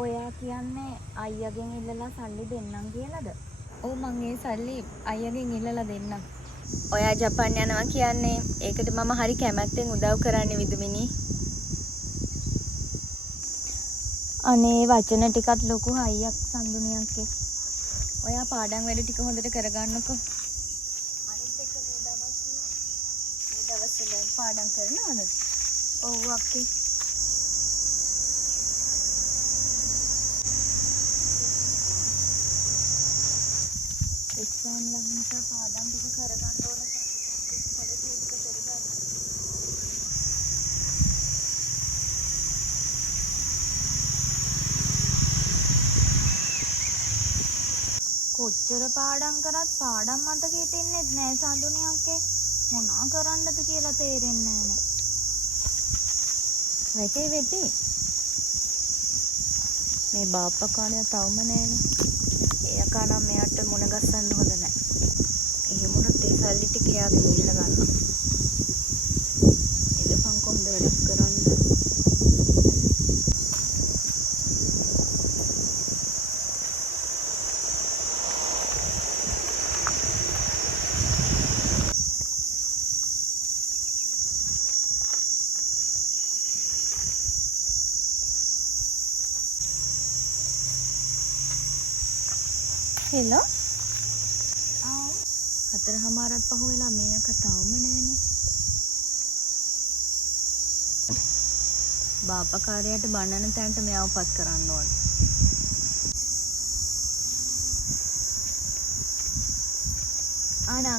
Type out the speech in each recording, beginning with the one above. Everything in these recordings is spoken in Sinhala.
ඔයා කියන්නේ අයියාගෙන් ඉල්ලලා සල්ලි දෙන්නම් කියලාද? ඔව් මං ඒ සල්ලි අයියාගෙන් ඉල්ලලා දෙන්නම්. ඔයා ජපාන් යනවා කියන්නේ ඒකට මම හරි කැමැත්තෙන් උදව් කරන්න විදුමිනි. අනේ වචන ටිකත් ලොකු හයියක් සම්දුනියක්ගේ. ඔයා පාඩම් වැඩ ටික හොඳට කරගන්නකෝ. අනිත් එක මේ දවස්වල පාඩම් කරනවද? ඔව් අක්කේ. එක්සාම් ළඟ නිසා පාඩම් ටික කරගන්න ඕන කොච්චර පාඩම් කරත් පාඩම් මතකෙ තින්නෙත් නෑ සඳුනියක්ගේ. මොනා කරන්නද කියලා තේරෙන්නේ නෑනේ. වැටේ මේ බාප්පා කාලේ තවම නෑනේ. එයා නම් මෙයාට මුණ ගස්සන්න හොඳ නෑ. එහෙම වුණොත් ඒ සල්ලි ටික එයාගෙන් ඉල්ල ගන්නවා. ඉඳපන් කොහොමද වැඩක් කරන්න. හෙලෝ. ආ 4:00මාරත් පහ වෙලා මේ අක තවම නෑනේ. බාප්පා කාර්යයට බණන තැනට මෙයාවපත් කරන්න ඕන.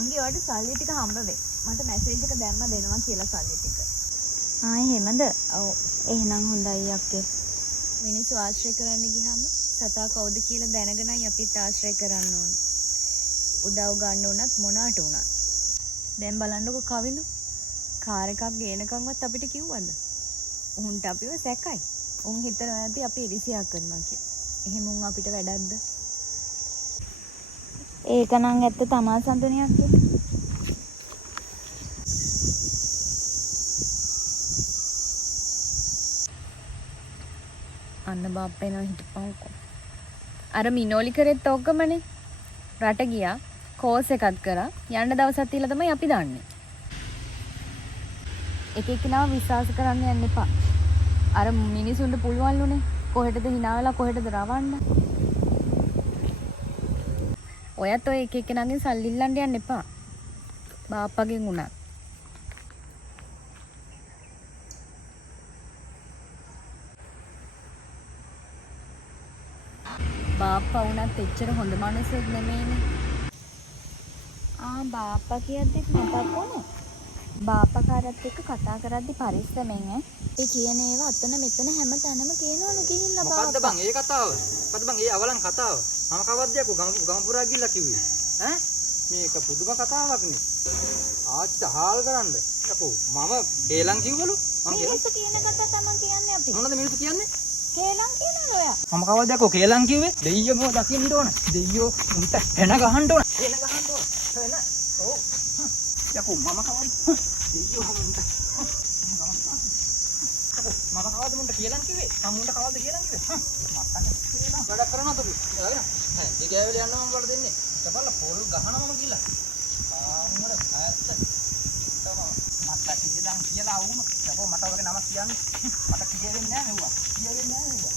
නංගි ඔයාලට සල්ලි ටික හම්බ වෙයි. මට මැසේජ් එක දැම්ම දෙනවා කියලා සල්ලි ටික. එහෙමද? ඔව්. එහෙනම් හොඳයි අක්කේ. මිනිස්සු ආශ්‍රය කරන්න ගියාම සතා කවුද කියලා දැනගෙනයි අපිත් ආශ්‍රය කරන්න ඕනේ. උදව් ගන්න උනත් මොනාට උනත්. දැන් බලන්නකො කවිලු. කාර් එකක් ගේනකම්වත් අපිට කිව්වද? උන්ට අපිව සැකයි. උන් හිතනවා ඇති අපි ඉරිසියා කරනවා කියලා. එහෙම උන් අපිට වැඩක්ද? ඒක නම් ඇත්ත තමා සඳුනියක් කිය. අන්න බාප්පේ නම් හිටපන්කො. අර මිනෝලි කරෙත් ඔක්කොමනේ. රට ගියා කෝස් එකක් කරා යන්න දවසක් තියලා තමයි අපි දාන්නේ. එක එක්කෙනාව විශ්වාස කරන්න යන්න එපා. අර මිනිසුන්ට පුළුවන්ලුනේ කොහෙටද hina වෙලා කොහෙටද රවන්න. ඔයත් ඔය එක එක්කෙනාගෙන් සල්ලි ඉල්ලන්න යන්න එපා. බාප්පගෙන් උනත්. බාප්පා වුණත් එච්චර හොඳ මනුස්සයෙක් නෙමෙයිනේ. බාප්පා කියද්දිත් මතක් වුණේ. බාප්පා කාරත් එක්ක කතා කරද්දි පරිස්සමෙන් ඒ කියන ඒවා අතන මෙතන හැම තැනම කියනවලු ගිහිල්ලා බාප්පා. මොකද්ද බං ඒ කතාව? මොකද්ද බං ඒ අවලං කතාව? මම කවද්ද යකෝ ගම පුරා ගිහිල්ලා කිව්වේ. ඈ මේක පුදුම කතාවක් නේ. ආච්චහාල් කරන්න. යකෝ මම හේලං කිව්වලු. මම මිනිස්සු කියන කතා තමයි කියන්නේ අපි. මොනවද මිනිස්සු කියන්නේ? කේලම් කියනවා ඔයා. මම කවද්ද යකෝ කේලං කිව්වේ? දෙයියෝ මොකද දකින්න ඕන. දෙයියෝ උන්ට එන ගහන්න ඕන. එන ගහන්න ඕන. එන. ඔව්. යකෝ මම කවද්ද? දෙයියෝ උන්ට මම කවද්ද මුන්ට කේලං කිව්වේ? මම මුන්ට කවද්ද කේලං කිව්වේ? මත්තක් වැඩ කරනවද අපි? එලාගෙන. හරි ගෑවිල යනවා මම වල දෙන්නේ. චපල්ල පොල් ගහනවම කියලා. ආමුර හැත්ත. තමයි මත්තක් ඉඳන් කියලා වුණා. චපෝ මට වගේ නමක් කියන්නේ. මට කියෙන්නේ නැහැ නෙවුවා. කියෙන්නේ නැහැ නෙවුවා.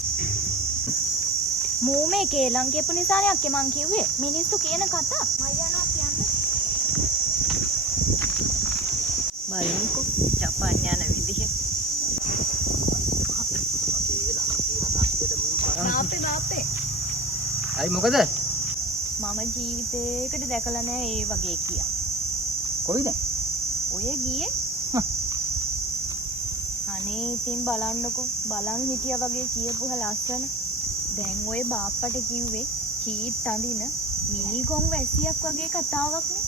මූමේ කේලම් කියපු නිසානේ අක්කේ මං කිව්වේ. මිනිස්සු කියන කතා. මයියනවා කියන්නේ. බලමුකෝ ජපාන් යන විදිහ. බාපේ. අයි මොකද? මම ජීවිතේකට දැකලා නැහැ ඒ වගේ කියා. කොයිද? ඔය ගියේ. අනේ ඉතින් බලන්නකෝ. බලන් හිටියා වගේ කියපුවා ලස්සන. දැන් ඔය බාප්පට කිව්වේ චීත් අඳින මීගොන් වැසියක් වගේ කතාවක් නේ.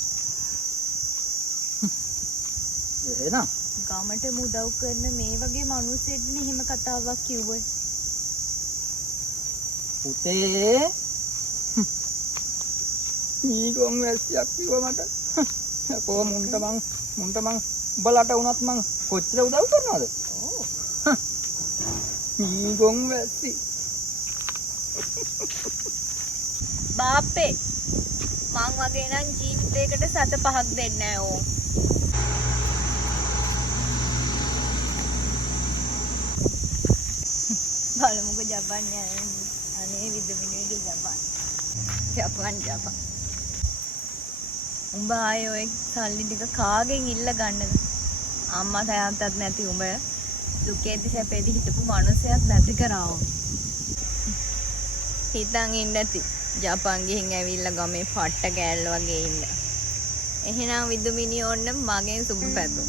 එහෙනම් ගමට මුදව් කරන මේ වගේ මිනිස්සෙක්නේ එහෙම කතාවක් කිව්වේ. පුතේ මීගොන් වැස්සියක් කිව්වා මට. කො මුන්ට මං උඹලට වුණත් මං කොච්චර උදව් කරනවද? ඔව්. මීගොන් වැස්සි. බාප්පේ මං වගේ නම් ජීවිතේකට සත පහක් දෙන්නේ නැහැ ඕ. බලමුකෝ ජපාන් යන්නේ. අනේ විදුමිනිගේ ජපාන්. උඹ ආයේ ඔය සල්ලි ටික කාගෙන් ඉල්ල ගන්නද? අම්මා තාත්තත් නැති උඹ දුකේදී සැපේදී හිටපු මනුස්සයෙක් නැති කරාව. හිතන් ඉන්න ඇති. ජපාන් ගිහින් ඇවිල්ලා ගමේ පට්ට කෑල්ල වගේ ඉන්න. එහෙනම් විදුමිනිය ඕන්න මගෙන් සුබ පැතුම්.